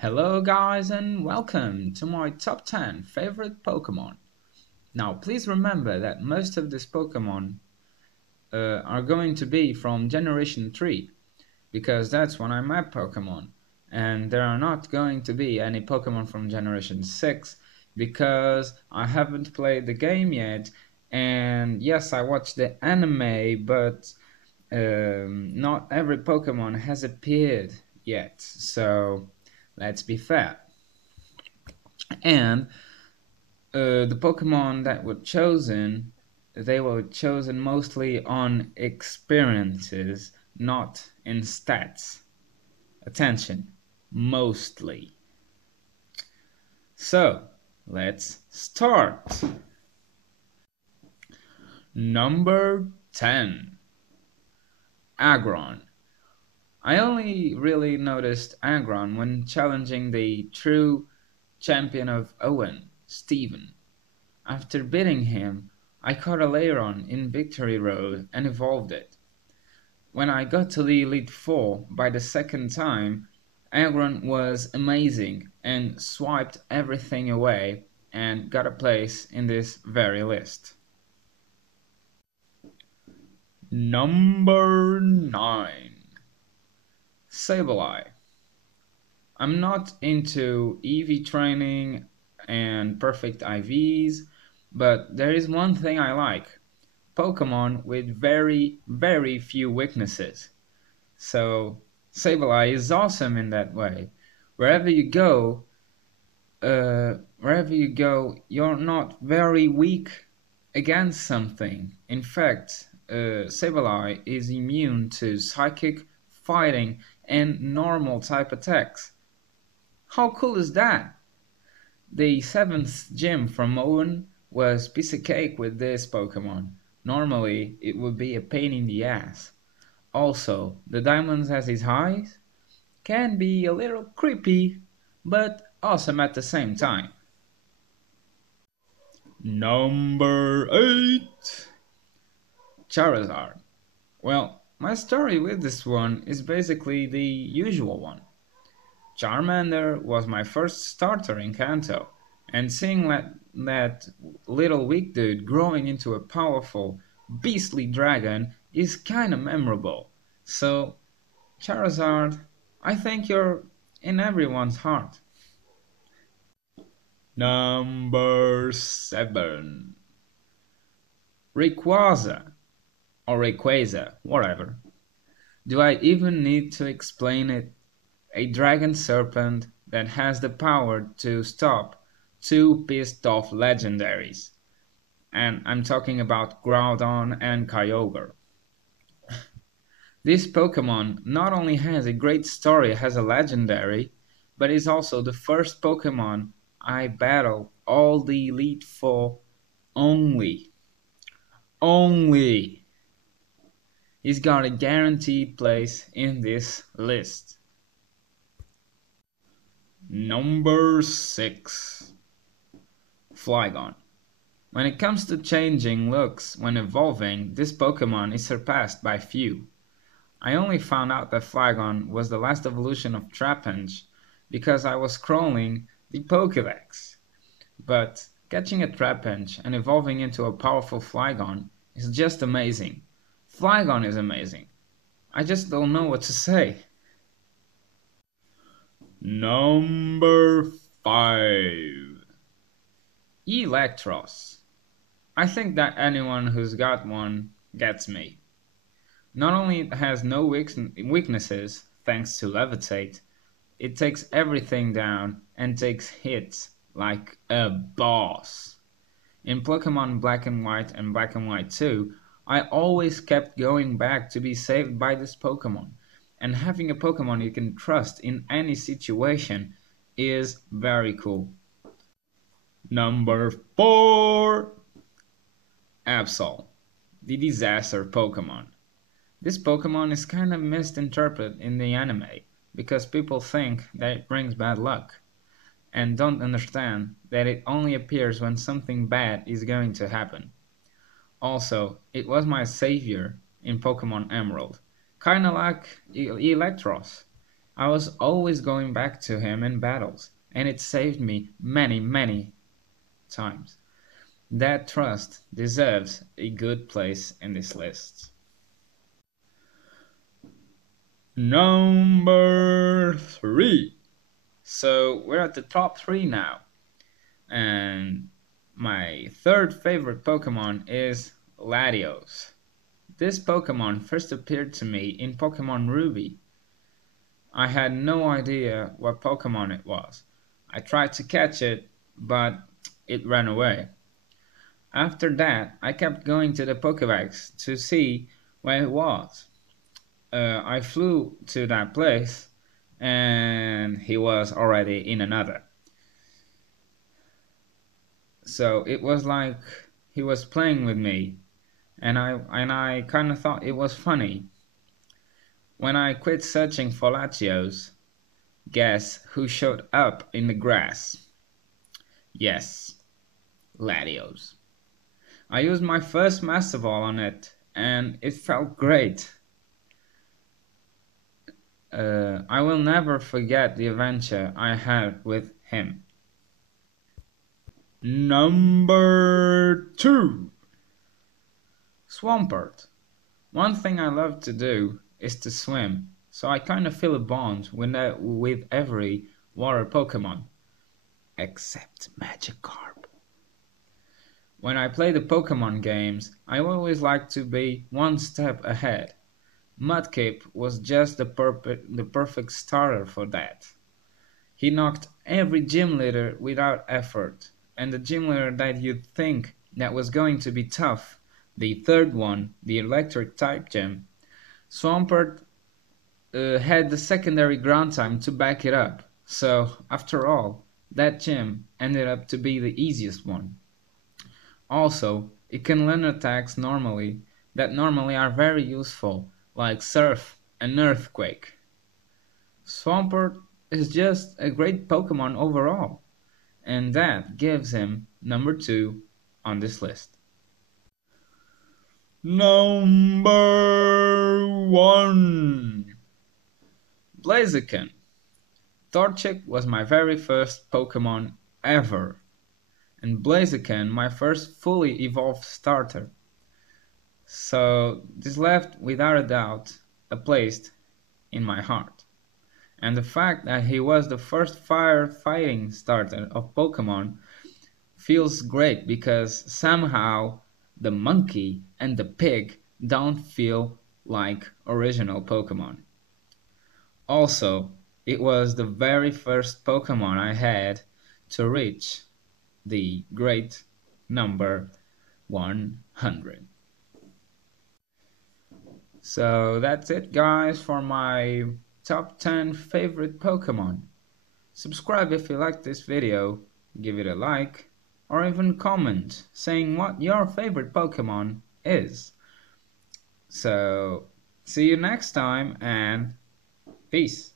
Hello guys and welcome to my top 10 favorite Pokemon. Now please remember that most of these Pokemon are going to be from Generation 3 because that's when I map Pokemon, and there are not going to be any Pokemon from Generation 6 because I haven't played the game yet, and yes, I watched the anime, but not every Pokemon has appeared yet, so let's be fair. And the Pokemon that were chosen, they were chosen mostly on experiences, not in stats. Attention, mostly. So, let's start. Number 10. Agron. I only really noticed Agron when challenging the true champion of Owen, Steven. After beating him, I caught a Lairon in Victory Road and evolved it. When I got to the Elite Four by the second time, Agron was amazing and swiped everything away and got a place in this very list. Number 9. Sableye. I'm not into EV training and perfect IVs, but there is one thing I like: Pokemon with very few weaknesses. So Sableye is awesome in that way. Wherever you go, you're not very weak against something. In fact, Sableye is immune to psychic, fighting, and normal type attacks. How cool is that? The seventh gym from Owen was piece of cake with this Pokemon. Normally, it would be a pain in the ass. Also, the diamonds as his highs can be a little creepy, but awesome at the same time. Number 8. Charizard. Well, my story with this one is basically the usual one. Charmander was my first starter in Kanto, and seeing that little weak dude growing into a powerful, beastly dragon is kinda memorable. So, Charizard, I think you're in everyone's heart. Number 7. Rayquaza, or Rayquaza, whatever. Do I even need to explain it? A dragon serpent that has the power to stop two pissed off legendaries. And I'm talking about Groudon and Kyogre. This Pokemon not only has a great story as a legendary, but is also the first Pokemon I battled all the Elite Four only. Only! He's got a guaranteed place in this list. Number 6. Flygon. When it comes to changing looks when evolving, this Pokemon is surpassed by few. I only found out that Flygon was the last evolution of Trapinch because I was scrolling the Pokédex. But catching a Trapinch and evolving into a powerful Flygon is just amazing. Flygon is amazing. I just don't know what to say. Number 5. Electros. I think that anyone who's got one gets me. Not only it has no weaknesses thanks to Levitate, it takes everything down and takes hits like a boss. In Pokemon Black and White and Black and White 2, I always kept going back to be saved by this Pokemon, and having a Pokemon you can trust in any situation is very cool. Number 4. Absol, the disaster Pokemon. This Pokemon is kinda misinterpreted in the anime because people think that it brings bad luck and don't understand that it only appears when something bad is going to happen. Also, it was my savior in Pokemon Emerald, kinda like Electros. I was always going back to him in battles, and it saved me many, many times. That trust deserves a good place in this list. Number 3. So we're at the top 3 now. And my third favorite Pokemon is Latios. This Pokemon first appeared to me in Pokemon Ruby. I had no idea what Pokemon it was. I tried to catch it, but it ran away. After that, I kept going to the Pokédex to see where it was. I flew to that place, and he was already in another. So it was like he was playing with me, and I kind of thought it was funny. When I quit searching for Latios, guess who showed up in the grass? Yes, Latios. I used my first Master Ball on it, and it felt great. I will never forget the adventure I had with him. Number 2. Swampert. One thing I love to do is to swim, so I kind of feel a bond with every water Pokemon, except Magikarp. When I play the Pokemon games, I always like to be one step ahead. Mudkip was just the perfect starter for that. He knocked every gym leader without effort, and the gym leader that you'd think that was going to be tough, the third one, the electric type gym, Swampert had the secondary ground time to back it up, so after all, that gym ended up to be the easiest one. Also, it can learn attacks that normally are very useful, like Surf and Earthquake. Swampert is just a great Pokemon overall, and that gives him number 2 on this list. Number 1. Blaziken. Torchic was my very first Pokemon ever, and Blaziken my first fully evolved starter. So this left without a doubt a place in my heart. And the fact that he was the first fire fighting starter of Pokemon feels great because somehow the monkey and the pig don't feel like original Pokemon. Also, it was the very first Pokemon I had to reach the great number 100. So that's it, guys, for my top 10 favorite Pokemon. Subscribe if you liked this video, give it a like, or even comment saying what your favorite Pokemon is. So, see you next time and peace.